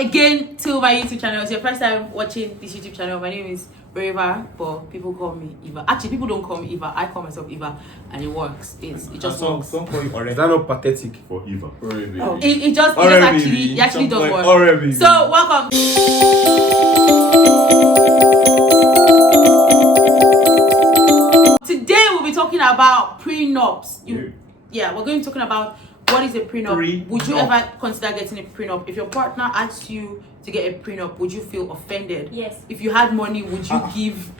again to my YouTube channel. It's your first time watching this YouTube channel. My name is Eva, but people call me Eva. Actually, people don't call me Eva. I call myself Eva, and it works. It just works. Don't call you already. Is that not pathetic For Eva. Oh, it actually does work. Already. So welcome. Today we'll be talking about prenups. Yeah, we're going to be talking about what is a prenup. Would you ever consider getting a prenup? If your partner asks you to get a prenup, would you feel offended? Yes. If you had money, would you give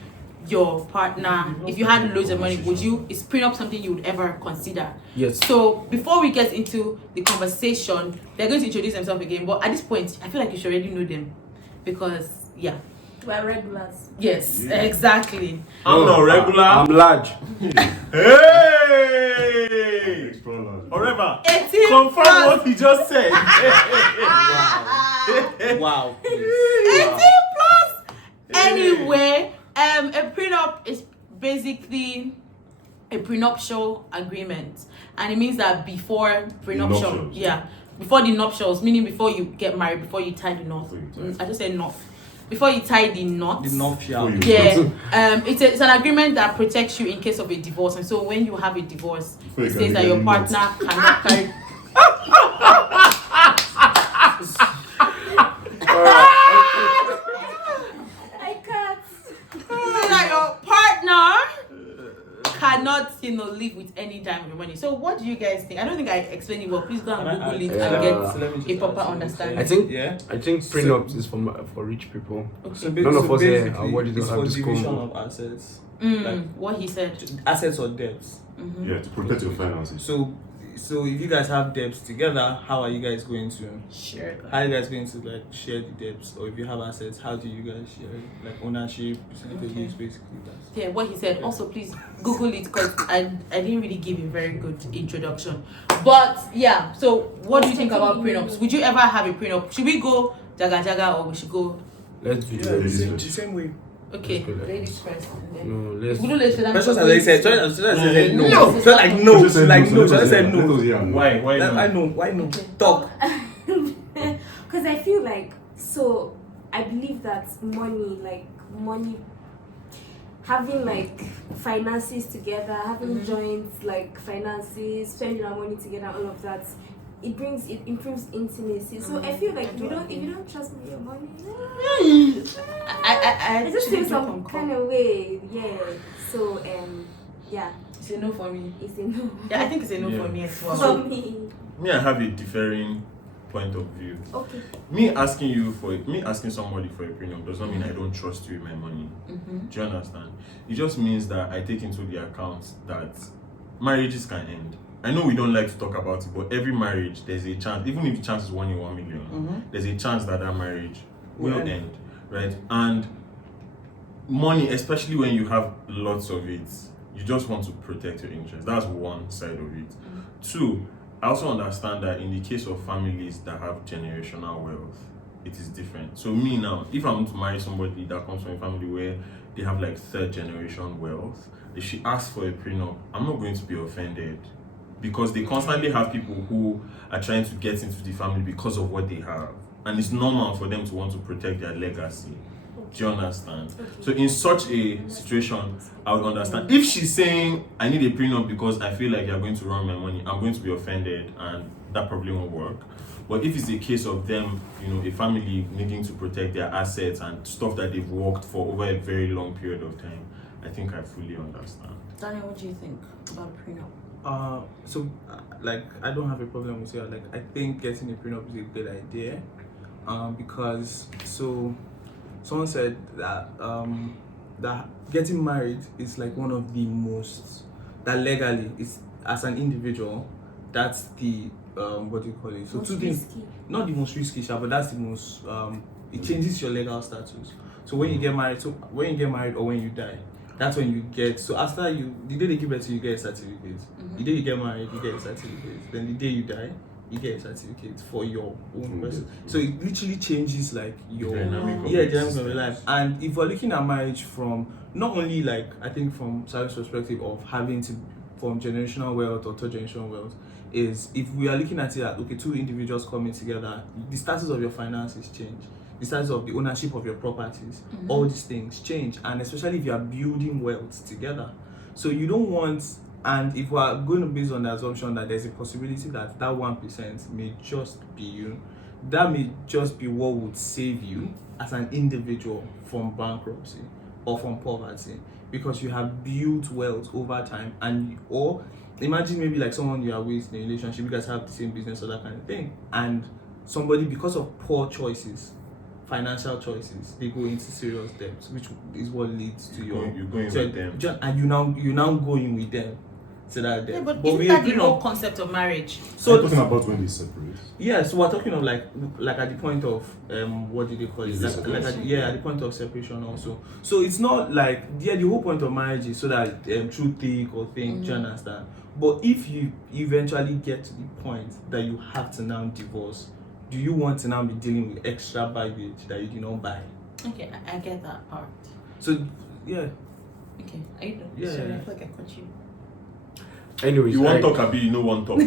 your partner? If you had loads of money, is prenup something you would ever consider? Yes. So before we get into the conversation, they're going to introduce themselves again. But at this point, I feel like you should already know them because We're regulars. Yes, exactly. I'm not regular. I'm large. Hey! Forever. 18 Confirm plus. what he just said. Wow. 18 plus. Anyway, a prenup is basically a prenuptial agreement, and it means that before prenuptial, before the nuptials, meaning before you get married, before you tie the knot. I just said knot. Before you tie the knot. The nuptial. It's an agreement that protects you in case of a divorce, and so when you have a divorce, it says that your partner cannot carry. I can't. That your partner cannot, live with any dime of your money. So what do you guys think? I don't think I explained it well. Please go and Google it and get a proper understanding. I think prenups is for rich people. Okay. So None of us here basically, what you don't it's have for this division combo. of assets. What he said. Assets or debts. Yeah, to protect your finances. So if you guys have debts together, how are you guys going to Sure. how are you guys going to share the debts? Or if you have assets, how do you guys share it? Like ownership, percentages, basically that. Yeah, what he said. Also, please Google it because I didn't really give a very good introduction. But yeah, so what do you think about prenups? Would you ever have a prenup? Should we go jaga jaga or we should go? Let's do The that. same way. Okay, Let's go like ladies first. And then No, let's. we do let's That's just as I said. So I said no. No. So like no. Like no. So I said no. Why? Why Like, not? I know. Why no? Okay. Talk. Because I feel like, so I believe that money, having finances together, having joint finances, spending our money together, all of that, it improves intimacy. So I feel like if you don't trust me with your money, I just feel don't some kind of way. Yeah. So yeah, It's a no for me. it's a no. Yeah, I think it's a no Yeah. for me as well. For me. Me, I have a differing point of view. Okay. Me asking somebody for a prenup does not mean I don't trust you with my money. Do you understand? It just means that I take into the account that marriages can end. I know we don't like to talk about it, but every marriage, there's a chance, even if the chance is 1 in 1 million, there's a chance that marriage will end, right? And money, especially when you have lots of it, you just want to protect your interests. That's one side of it. Two, I also understand that in the case of families that have generational wealth, it is different. So me now, if I'm to marry somebody that comes from a family where they have third generation wealth, if she asks for a prenup, I'm not going to be offended because they constantly have people who are trying to get into the family because of what they have. And it's normal for them to want to protect their legacy. Do you understand? So in such a situation, I would understand. If she's saying, I need a prenup because I feel like you're going to run my money, I'm going to be offended and that probably won't work. But if it's a case of them, a family needing to protect their assets and stuff that they've worked for over a very long period of time, I think I fully understand. Daniel, what do you think about prenup? I don't have a problem with it. I think getting a prenup is a good idea. Because someone said that that getting married is one of the most, that legally is, as an individual, that's the what do you call it? So Most two things, risky. not the most risky, but that's the most it changes your legal status. So when you get married, or when you die, that's when you get, so after the day they give birth to you, get a certificate. The day you get married, you get a certificate. Then the day you die, you get a certificate for your own person. So it literally changes your dynamic of your life. And if we're looking at marriage from not only I think from Sarah's perspective of having to form generational wealth or third generational wealth, is if we are looking at it at okay, two individuals coming together, the status of your finances change, the status of the ownership of your properties, all these things change, and especially if you are building wealth together. So you don't want, and if we are going to base on the assumption that there's a possibility that 1% may just be you, that may just be what would save you as an individual from bankruptcy or from poverty, because you have built wealth over time. And or imagine maybe like someone you are with in a relationship, you guys have the same business or that kind of thing, and somebody, because of poor choices, financial choices, they go into serious debt, which is what leads to you're going with them, and you now go in with them. So that Yeah, but we isn't that the agree whole on- concept of marriage? So So talking about when they separate. yeah, so we're talking of like at the point of what did they call it? Is this Like at, separation? at the point of separation also. So it's not like the whole point of marriage is so that through thick or thin, do you understand? But if you eventually get to the point that you have to now divorce, do you want to now be dealing with extra baggage that you did not buy? Okay, I get that part. So yeah. Okay, are you done? Yeah, Sorry, yeah. I feel like I caught you. Anyways, you want I- talk abi you no want talk.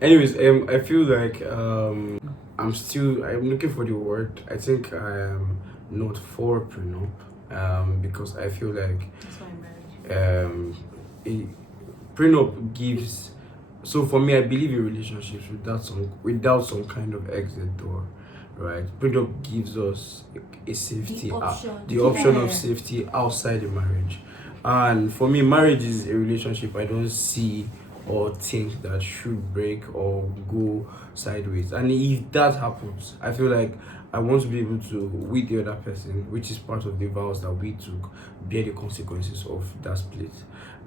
Anyways, I feel like I'm looking for the word. I think I am not for prenup, because I feel like That's why I'm married. prenup gives. So for me, I believe in relationships without some kind of exit door, right? Prenup gives us a safety, the option of safety outside the marriage. And for me, marriage is a relationship I don't see or think that should break or go sideways. And if that happens, I feel like I want to be able to, with the other person, which is part of the vows that we took, bear the consequences of that split.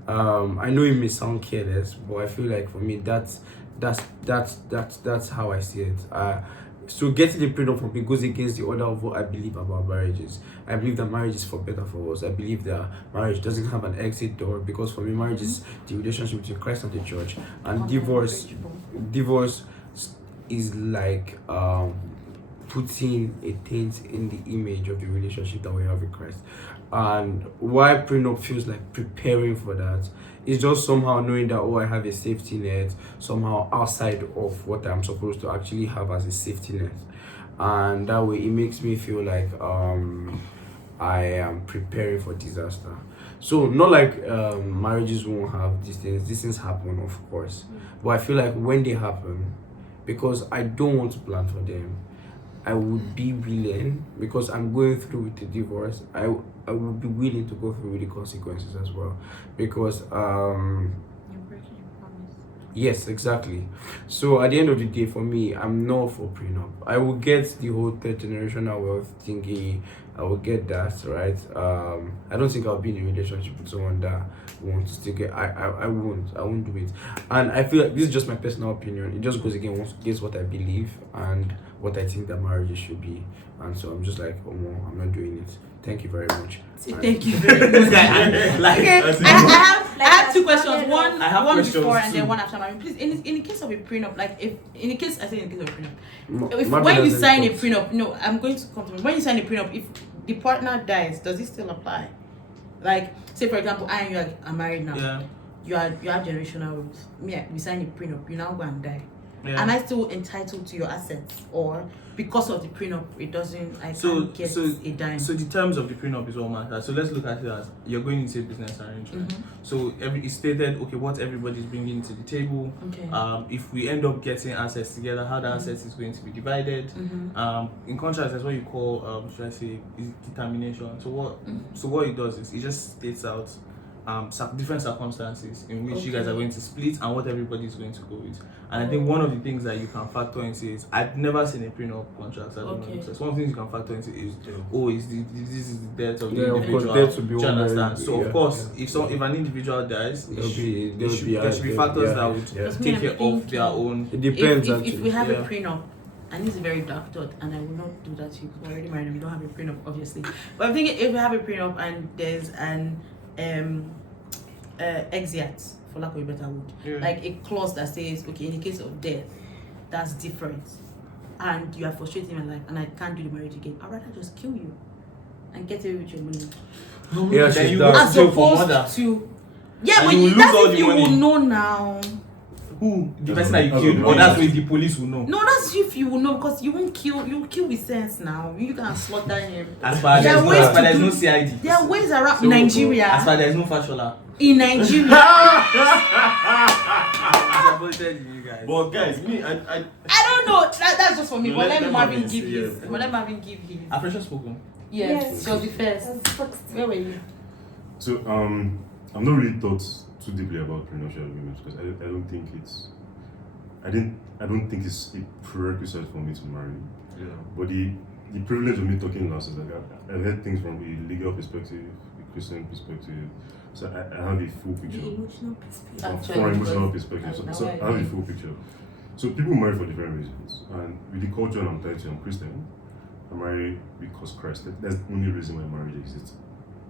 I know it may sound careless, but I feel like for me that's how I see it. So getting a prenup from me goes against the order of what I believe about marriages. I believe that marriage is for better for us. I believe that marriage doesn't have an exit door, because for me marriage is the relationship between Christ and the church, and divorce is like putting a taint in the image of the relationship that we have with Christ. And why prenup feels like preparing for that is just somehow knowing that, oh, I have a safety net somehow outside of what I'm supposed to actually have as a safety net. And that way it makes me feel like I am preparing for disaster. So not like marriages won't have these things happen, of course, but I feel like when they happen, because I don't want to plan for them, I would be willing, because I'm going through with the divorce, I would be willing to go through with the consequences as well, because You're breaking your promise. yes, exactly. So at the end of the day, for me, I'm not for prenup. I will get the whole third generational wealth thingy. I will get that, right? I don't think I'll be in a relationship with someone that wants to still get. I won't do it. And I feel like this is just my personal opinion. It just goes against what I believe and what I think that marriages should be. And so I'm just like, oh no, I'm not doing it. Thank you very much. Thank you very much. Like, Okay, that's it. I have two questions. One I have one questions before and too. then one after marriage. Please, in the case of a prenup, like if in the case of a prenup, if Marriage when you doesn't sign a count. prenup, no, I'm going to come to me. When you sign a prenup, if the partner dies, does it still apply? Like, say for example, I and you are married now. Yeah. You have generational rules. We sign a prenup. You now go and die. Yeah. Am I still entitled to your assets, or because of the prenup, it doesn't? I So can't get so a dime. so the terms of the prenup is what matters. So let's look at it as you're going into a business arrangement. So it's stated, okay, what everybody's bringing to the table. Okay. If we end up getting assets together, how the assets is going to be divided. In contrast, that's what you call should I say is determination. So what it does is it just states out different circumstances in which you guys are going to split and what everybody is going to go with. And I think one of the things that you can factor into is I've never seen a prenup contract. I don't know. So one of the things you can factor into is this is the debt of the Yeah, of course, individual. debt will be Do you one understand? very- So yeah, of course, yeah. if an individual dies, There should be there should be factors that would yeah. take care of their own. It depends if actually. we have Yeah. a prenup, and this is a very dark thought, and I will not do that to you because we're already married and we don't have a prenup, obviously. But I'm thinking if we have a prenup and there's an exit, for lack of a better word, like a clause that says, okay, in the case of death, that's different, and you are frustrating my life, and I can't do the marriage again. I'd rather just kill you and get away with your money, Yeah, Then she's you dark. go as to jail for murder. opposed to Yeah, and but you will lose that's all if the you money. will know now. Who? The That's person that you what- killed, that's or what- that's when the police will know. No, that's if you will know because you won't kill. You kill with sense now. You can slaughter him. As far as There are ways to there's do- no CID. There are ways around So, Nigeria. As far as there's no fashola. In Nigeria, But guys, me, I I don't know. That's just for me. No, But let let them Marvin have give it, his. yeah. But let Marvin give his. A precious spoken. Yes, she was the first. That's fucked. Where were you? So I've not really thought too deeply about prenuptial agreements because I don't think it's I don't think it's a prerequisite for me to marry. yeah. But the privilege of me talking last is like I've heard things from a legal perspective, a Christian perspective. So I have a full The picture. emotional perspective. Actually, From an emotional because- perspective. So, Now so I I have a agree. full picture. So people marry for different reasons. And with the culture I'm tied to, I'm Christian. I marry because Christ. That's the only reason why marriage exists.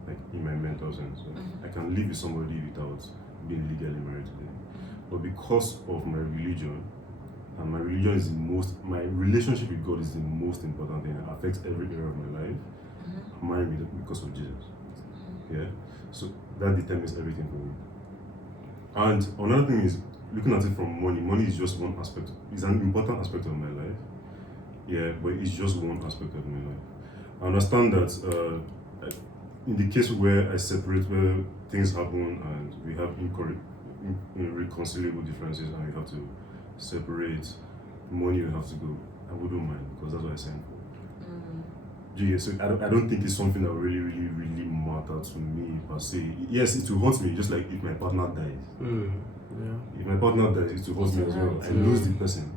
Like in my mental sense. So I can live with somebody without being legally married to them. But because of my religion, and my religion is my relationship with God is the most important thing. It affects every area of my life. I'm married because of Jesus. Yeah. So that determines everything for me. And another thing is looking at it from money. Money is just one aspect. It's an important aspect of my life. Yeah, but it's just one aspect of my life. I understand that in the case where I separate, where things happen and we have irreconcilable differences and we have to separate, money will have to go. I wouldn't mind because that's what I signed for. Yeah, so I don't think it's something that really matter to me per se. Yes, it will hurt me just like if my partner dies. Yeah. If my partner dies, it will hurt me as well. I lose the person.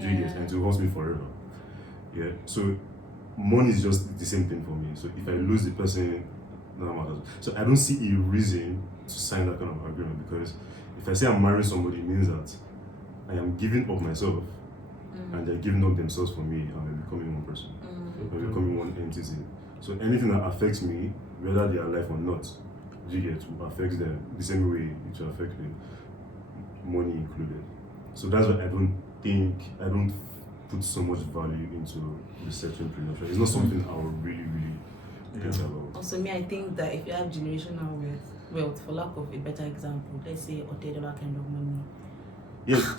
Do you get? And it will hurt me forever. Yeah. So money is just the same thing for me. So if I lose the person, no matters. So I don't see a reason to sign that kind of agreement because if I say I'm marrying somebody, it means that I am giving up myself and they're giving up themselves for me and I'm becoming one person. I'm becoming one entity. So anything that affects me, whether they are alive or not, you get, will affect them the same way it will affect me, money included. So that's why I don't put so much value into researching prenuptial. It's not something I would really think about. Also, me, I think that if you have generational wealth, for lack of a better example, let's say $1 kind of money,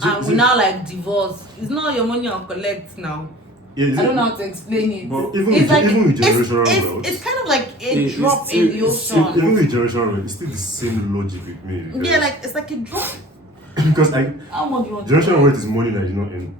and we now like divorce. It's not your money I'll collect now. Yeah, I don't know how to explain it. But even It's like with generational wealth, it's kind of like a It's drop still- in the it's still- ocean. even with generational wealth, it's still the same logic with me. Because, Yeah, like it's like a drop. because How much do you want? to generational collect? wealth is money that I did not earn.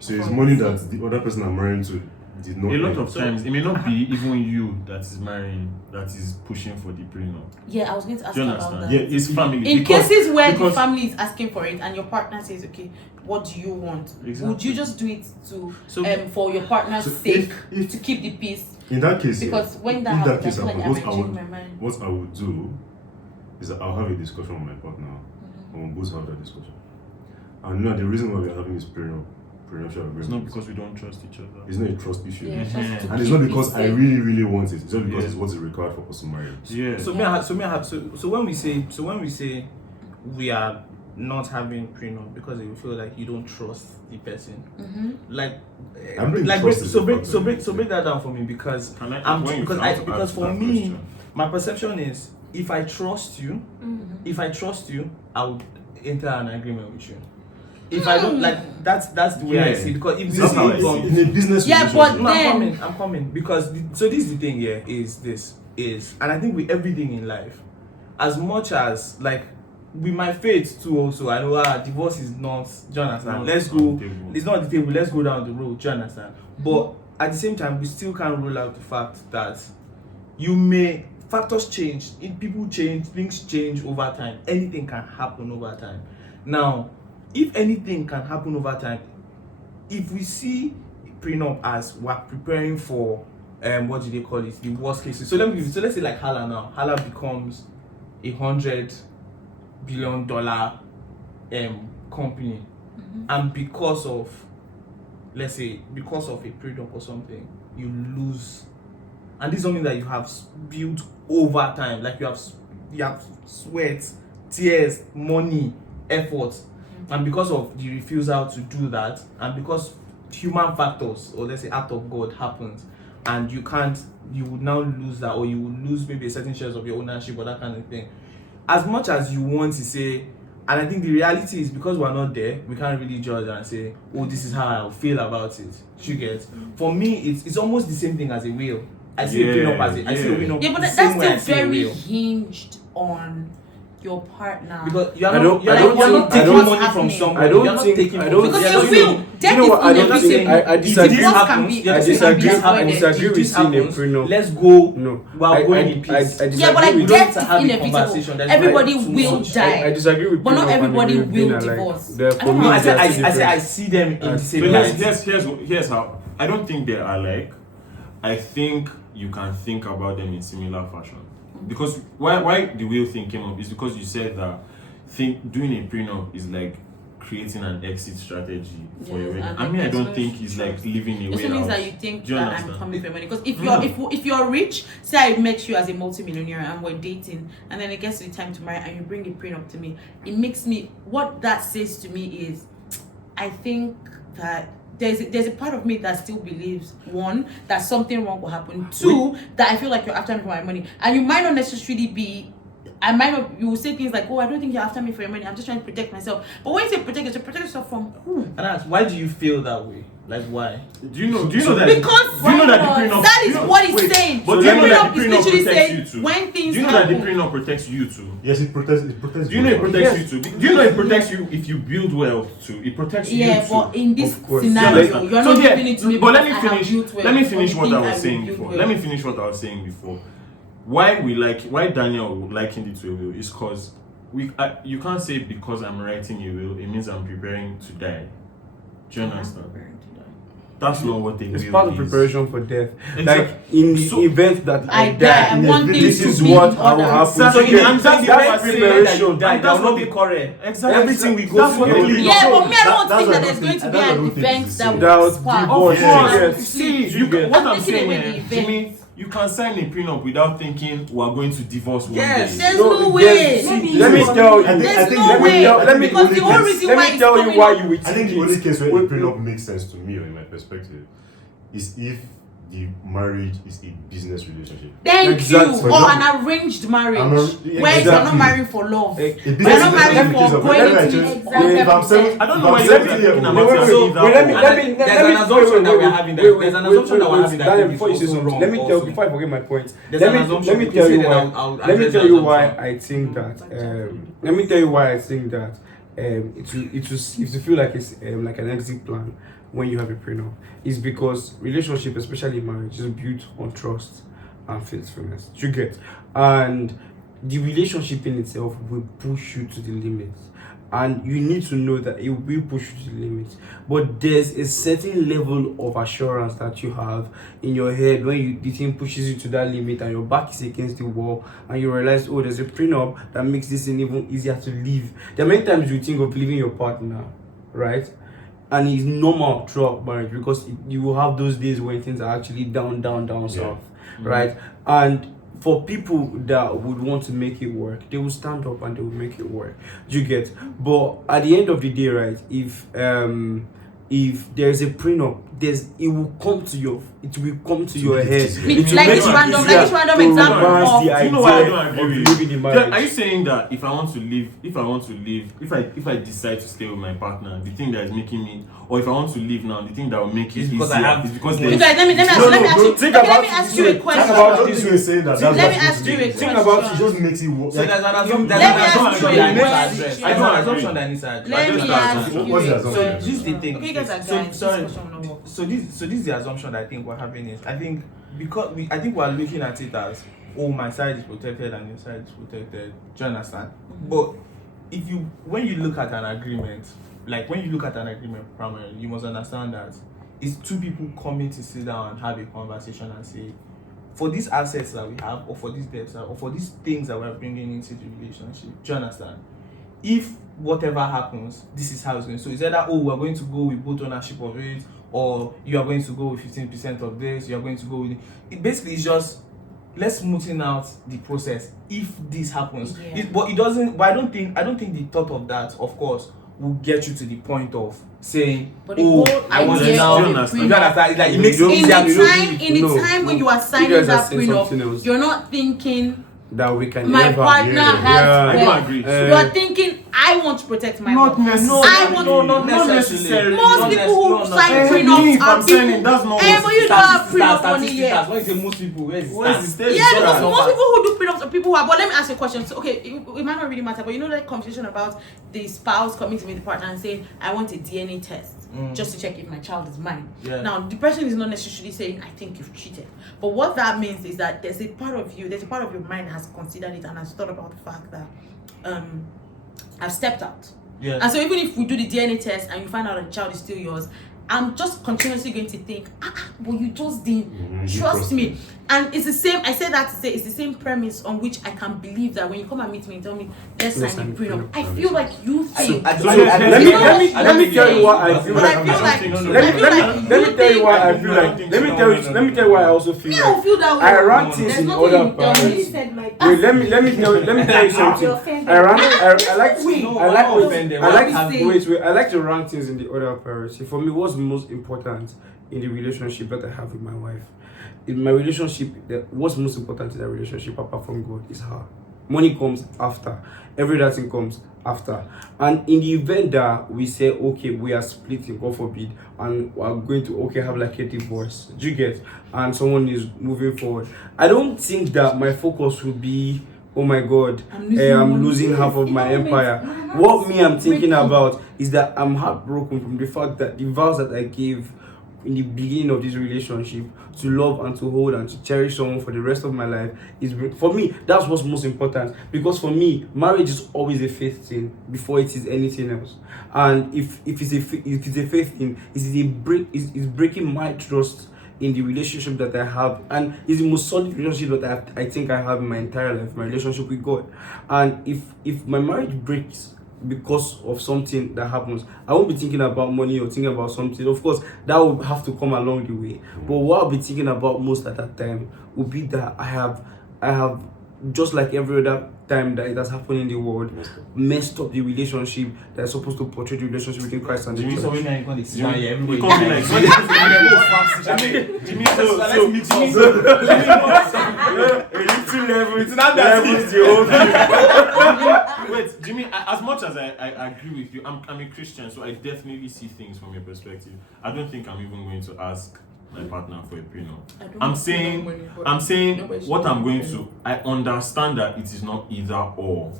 So it's money that the other person I'm marrying to did not A lot earn. of times, it may not be even you that is marrying that is pushing for the prenup. Yeah, I was going to ask Do you about understand? that. Yeah, it's family. In because- cases where the because- family is asking for it and your partner says, "Okay, what do you want?" Exactly. Would you just do it to So- for your partner's So sake if to keep the peace? in that case, Because yeah, when that if happens, that case I feel like happens, I'm changing my mind. what I would do is that I'll have a discussion with my partner and we'll both have that discussion. And the reason why we're having this prenuptial agreement It's not because we don't trust each other. it's not a trust issue. Yeah, just to And it's keep not it because I safe. really want it. It's just because Yeah. it's what is required for us to marry. Yeah. So when we say we are not having prenup because we feel like you don't trust the person, like I don't think like trust is so a break factor so in break it, so yeah. break that down for me because Can I- I'm when you because come I to because ask for that me question. my perception is if I trust you, I would enter an agreement with you. If I don't like that's the way I Yeah. see it, because if you That's see how it I from in a business Yeah, relationship, but no, then- I'm coming because so this is the thing here and I think with everything in life, as much as like with my faith too also I know divorce is not, do you understand? Not Let's on go, the table. it's not on the table, let's go down the road, do you understand? But at the same time we still can't rule out the fact that factors change, people change, things change over time, anything can happen over time. Now if anything can happen over time, if we see prenup as we're preparing for what do they call it, the worst cases. So let's say like Hala now. Hala becomes $100 billion company, and because of a prenup or something, you lose. And this is something that you have built over time, like you have sweat, tears, money, effort, and because of the refusal to do that, and because human factors, or let's say act of God happens, and you would now lose that, or you would lose maybe a certain shares of your ownership or that kind of thing. as much as you want to say, and I think the reality is because we're not there, we can't really judge and say, oh, this is how I feel about it. You get? For me, it's almost the same thing as a will. I see a prenup as I see a prenup. Yeah, but that's still very hinged on your partner. Because you're not taking money from somebody. I don't you're not think- taking I money. don't because think- you will. Death know what, I is don't think- inevitable. I disagree. Divorce can be. I disagree with seeing a prenup. Let's go. No, We're going in peace. Yeah, but like with- death is have a conversation. inevitable. That's Everybody why too will much. die. I disagree with But not prenup and everybody the will being divorce. They're I for don't me, know. I said they're I different. see them in the same So light. here's how I don't think they are alike. I think you can think about them in similar fashion. Because why the will thing came up is because you said that doing a prenup is like creating an exit strategy for your wedding. and I like mean, I don't there's think no it's like trust. living It away also means out. that you think Do you that I'm understand? coming for your money. Because if No. you're if you're rich, say I met you as a multimillionaire and we're dating, and then it gets to the time to marry, and you bring a prenup to me, it makes me, what that says to me is, I think that there's a part of me that still believes, one, that something wrong will happen. Two, that I feel like you're after me for my money, and you might not necessarily be. You will say things like, oh, I don't think you're after me for your money. I'm just trying to protect myself. But when you say protect yourself from who? And that's why do you feel that way? Like why? Do you know that? Because do you know that the prenup? that is do you know- what he's wait, saying. But The do you know that prenup the is prenup literally protects saying you too? when things Do you know that the happen. prenup protects you too? Yes, it protects. Do you know it protects Yes. you too? Do you know it protects you if you build wealth too? It protects you Yeah, too. but in this Of course. scenario, You you're understand? not So, yeah, giving it to me. but let because me I have finish. built wealth, Let me or finish you what think I was will saying build before. wealth. Let me finish what I was saying before. Why Daniel likened it to a will is because you can't say because I'm writing a will it means I'm preparing to die. Do you understand? That's not what a will It's part of is. preparation for death. Exactly. Like in the So- event that I die, I want things this to is be what in will order. happen. So So in the answer, that's the preparation. And that's what be correct. Exactly. Everything we go That's through. what it is. Yeah, but me, I don't That's think what that I there's don't going think- to be that's what I an don't think event it's that the will same. That was spark. divorce, Of course. yes. See, I'm what I'm taking saying away here, the event. Jimmy, you can sign a prenup without thinking we are going to divorce one Yes. day. There's no way. yes. Maybe Let me it's- tell you. I think- There's no let me way. tell- let me- Because the whole reason why Let me it's tell you coming why up- you would I think the think only it. case where Wait, a prenup makes sense to me, or in my perspective, is if the marriage is a business relationship. Thank Exactly. you. Or an arranged marriage where you're not Exactly. marrying for love. Eh, A You're business not marrying relationship for is a- going let me to just- exactly. if I'm seven- I don't if know I'm why you're 70 talking years about old, Wait, yourself. wait, wait, let me There's an assumption that we're having that- there's an assumption that we're having that Daniel, is before you say also something, wrong let me tell also. before I forget my point. There's Let an me assumption. let me You tell say you that why. I'll Let me address tell the you why assumption. I think that. Let me tell you why I think that. It will feel like it's like an exit plan when you have a prenup. Is because relationship, especially marriage, is built on trust and faithfulness. You get, and the relationship in itself will push you to the limits, and you need to know that it will push you to the limits. But there's a certain level of assurance that you have in your head when the thing pushes you to that limit and your back is against the wall and you realize, oh, there's a prenup that makes this thing even easier to leave. There are many times you think of leaving your partner, right? And it's normal throughout marriage because you will have those days when things are actually down south, right? And for people that would want to make it work, they will stand up and they will make it work. Do you get? But at the end of the day, right, if there's a prenup, it will come to your head. It will Like make this it random easier example to of romance the Do you know why I idea don't agree of with you? living in marriage. Are you saying that if I want to leave, if I decide to stay with my partner, the thing that is making me, or if I want to leave now, the thing that will make it It's because easier I have- is because You there's guys, let me ask you. Let me ask you a question. Think about I don't this think way. you're saying that. Let That's me what ask you a it Think about It question. just makes it work. So there's an assumption Let me ask you a that needs question. addressed. I There's don't an agree. assumption that needs addressed. Let me ask you. What's the So assumption? this is the thing. Okay, you guys are So- guys. This sorry. question will not work. So this is the assumption that I think we're having is I think because I think we're looking at it as, oh, my side is protected and your side is protected. Do you understand? But when you look at an agreement, primarily, you must understand that it's two people coming to sit down and have a conversation and say, for these assets that we have, or for these debts, or for these things that we're bringing into the relationship. Do you understand? If whatever happens, this is how it's going. So it's either, oh, we're going to go with both ownership of it, or you are going to go with 15% of this, you are going to go with it. Basically, it's just, let's smoothen out the process if this happens. Yeah. But it doesn't, but I don't think the thought of that, of course, will get you to the point of saying, But the oh, whole I want to idea now. of You a understand? prenup- It's like, it makes it In easier In to the time when you are signing guys are that saying something prenup, else. you're not thinking that we can My never. partner Yeah. has I do wealth. agree. You're thinking I want to protect my Not wealth. necessarily. I want not necessarily. Most people who sign prenups If I'm are saying people. that's not But you don't have prenup money yet. When you say most people, where's the Where's the stats? stage? Yeah, because Sorry. most people who do prenups are people who are. But let me ask you a question. So, okay, it might not really matter, but you know that conversation about the spouse coming to me, the partner, and saying, "I want a DNA test just to check if my child is mine." Yeah. Now, the person is not necessarily saying, "I think you've cheated," but what that means is that there's a part of your mind that has considered it and has thought about the fact that I've stepped out. Yeah. And so even if we do the DNA test and you find out that the child is still yours, I'm just continuously going to think, but you just didn't trust me. And it's the same, I say that to say it's the same premise on which I can believe that when you come and meet me and tell me, let's sign the prenup, I feel like you think. Let me tell you what I feel like. Let me tell you why I feel like. Let me tell you why I also feel I don't like. feel that way. I run things There's in nothing other you tell me. parents. said my Wait, let me tell you something. I like to run things in the other priority. For me, what's most important in the relationship that I have with my wife? In my relationship, what's most important in that relationship apart from God is her. Money comes after. Every other thing comes after. And in the event that we say, okay, we are splitting, God forbid, and we are going to have like a divorce, do you get? And someone is moving forward. I don't think that my focus will be, oh my God, I'm losing half of my empire. What I'm thinking about is that I'm heartbroken from the fact that the vows that I gave in the beginning of this relationship to love and to hold and to cherish someone for the rest of my life is, for me, that's what's most important. Because for me, marriage is always a faith thing before it is anything else. And if it's a faith thing, it's breaking my trust in the relationship that I have, and it's the most solid relationship that I think I have in my entire life, my relationship with God. And if my marriage breaks because of something that happens, I won't be thinking about money or thinking about something. Of course, that will have to come along the way. But what I'll be thinking about most at that time will be that I have just like every other time that it has happened in the world, messed up the relationship that is supposed to portray the relationship between Christ and the church. Wait, Jimmy, as much as I agree with you, I'm a Christian, so I definitely see things from your perspective. I don't think I'm even going to ask my partner for a prenup. I'm saying what I'm going to. I understand that it is not either or.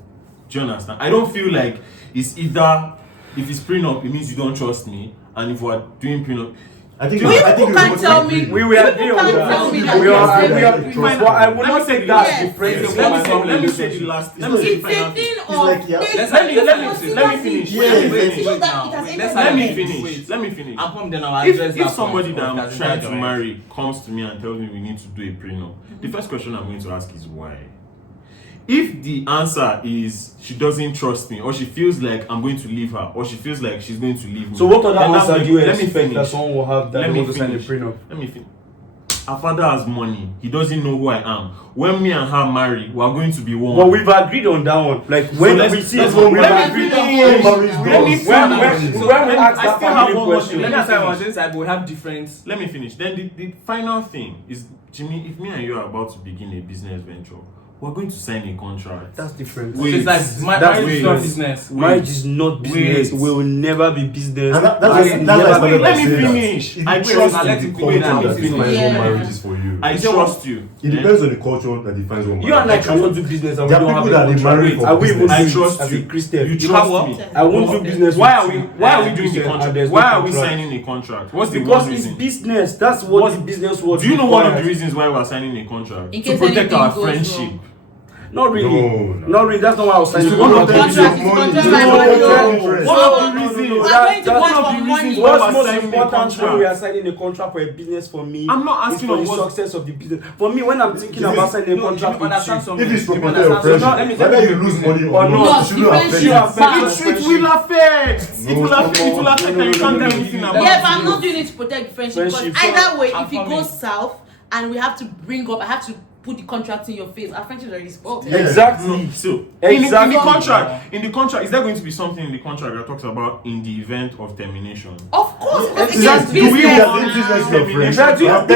Do you understand? I don't feel like it's either. If it's prenup, it means you don't trust me, and if we're doing prenup. I think you can't tell me. We will agree on that. We are. But I will not say that's the president. Let me say the last. Let me say the final thing. Let me finish. If somebody that I'm trying to marry comes to me and tells me we need to do a prenup, the first question I'm going to ask is why. If the answer is she doesn't trust me, or she feels like I'm going to leave her, or she feels like she's going to leave me, so what other answer do you let me expect finish. that someone will have that they want to sign a prenup? Let me finish. Her father has money. He doesn't know who I am. When me and her marry, we are going to be one. Well, we've agreed on that one. Like when we see it, when we agreed on when we ask that family question. Let me finish. Then the final thing is, Jimmy, if me and you are about to begin a business venture, we're going to sign a contract. That's different. It's like marriage is not business. Marriage is not business. We will never be business. Let me finish. I trust you. I trust you. It depends on the culture that defines what marriage is. You and I cannot do business and we There are don't have people that they marry for business. I trust as you. a Christian. You trust me. I won't do business. Why are we doing the Christian and contract? there's Why no are we contract? signing a contract? What's the Because one it's reason? business. That's what the business was. Do you know one of the reasons why we're signing a contract? In To case protect anything our goes friendship. wrong. Not really. No. Not really. That's not why I was signing. One of the Contract reasons is money. contract You by know money. what One of the reasons. We're going to That's work one of for the money. reasons What's we're most signing a important when we contract. are signing a contract for a business for me? I'm not is asking for of the what. success of the business. For me, when I'm thinking about signing a contract with you, If it's to protect your friendship, whether you lose money or no, not, it shouldn't affect it. It will affect. It will affect, and you can't do anything about it. Yeah, but I'm not doing it to protect friendship. Because Friendship. either way, I'm if it coming. goes south and we have to bring up, I have to put the contract in your face. Our friendship is already spoiled. Yeah. exactly. So Exactly. in the contract, is there going to be something in the contract that talks about in the event of termination? Of course, because Exactly. it's Do we business. have business with your friend? Exactly. You're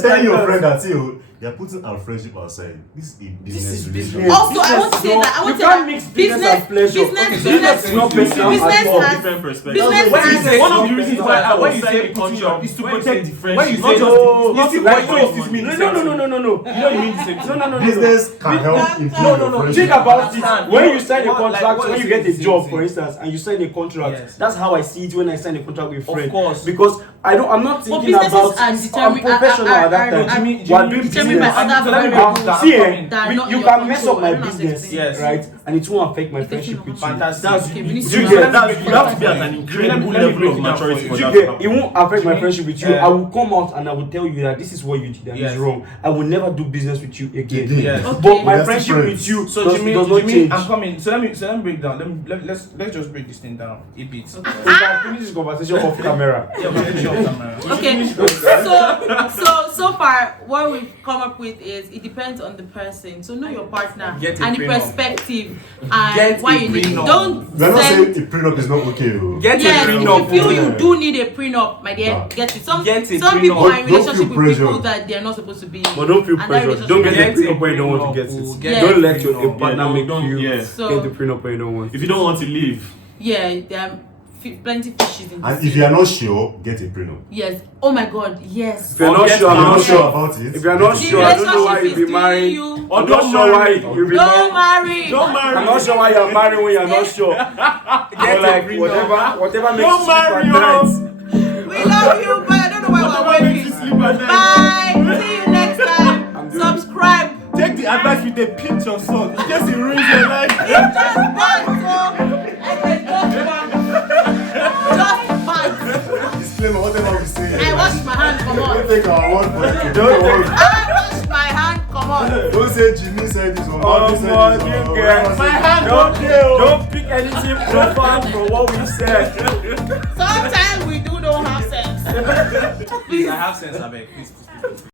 telling your friend that You're putting our friendship aside. This is a This business is relationship. business. Also, I want to say that. I want You to say can't that mix business and pleasure. business is not personal business at all. has- Different perspectives. business When you has- say one of the reasons why I when was you signing say a contract is to when you protect say- the friendship. when you not say just no, you see why why don't you mean No, the no, same no, no, thing. no, no, no. You know you mean the same thing. No, no, no, no. Business can help improve No, no, your no. friendship. Think about it. Understand. When you sign a What, like, contract, what when is you get the a same job, thing? for instance, and you sign a contract, Yes. that's how I see it when I sign a contract with friends. course. Because I'm not But thinking businesses about. are I'm determined- professional are- at that are- time. Jimmy- We are Jimmy- doing determined by business. other So let me variables break See, down. that are not you in can your mess control. up my I don't know how to business, explain Yes. right? And it won't affect my It's friendship definitely with you. Fantastic. That's Okay, we need to you know get that. that. You have to be at an incredible Let me level break of it down maturity for for you. You that. get, it won't affect my Jimmy, friendship with you. I will come out and I will tell you that this is what you did and Yes. it's wrong. I will never do business with you again. Yes. Okay. But my That's friendship different. with you So does Jimmy, not Jimmy, change. I'm coming. So let me break down. Let's just break this thing down a bit. We can finish this conversation off camera. Yeah, we'll finish off camera. Okay, so far what we've come up with is it depends on the person. So know your partner Get a and the prenup. perspective Get and why a you need. prenup. Don't We're not send. saying a prenup is not okay. Though. Get Yes, a prenup. if you do need a prenup, my dear, Yeah. get it. Some Get a people prenup. are in Don't feel relationship with pressure. people that they're not supposed to be. But don't feel And that pressured. Don't get relationship- the prenup when you don't want to get Get it. a Don't let your prenup. partner Yeah, make don't- you yeah. So get the prenup when you don't want If it. you don't want to leave, yeah, there are plenty fishes in the And sea. if you are not sure, get a prenup. Yes. Oh my God. Yes. If you're not Get sure, If I'm you're not not sure. sure about it, If you're not The sure, I don't know why relationship you is be doing married. you. I'm Or not don't sure why marry. you be Don't married. marry. don't marry. I'm not sure why you're married when you're not sure. Get a like prenup. whatever makes Don't you sleep at marry, night. We love you, but I don't know why Whatever we're makes you waiting. sleep at night. Bye. See you next time. I'm doing- Subscribe. Take the advice with a pinch of salt. In case it ruins your life. Just dance, oh. And just dance. disclaimer, whatever we say. I wash my hand, come Don't on. take our word for it. Don't I wash my hand, come on. Don't say Jimmy said this or Oh, Bobby said God, this. you or guys. whoever My said hand Don't, don't don't pick anything profound from what we've said. Sometimes we don't have sense. Please, I have sense, I beg. Please.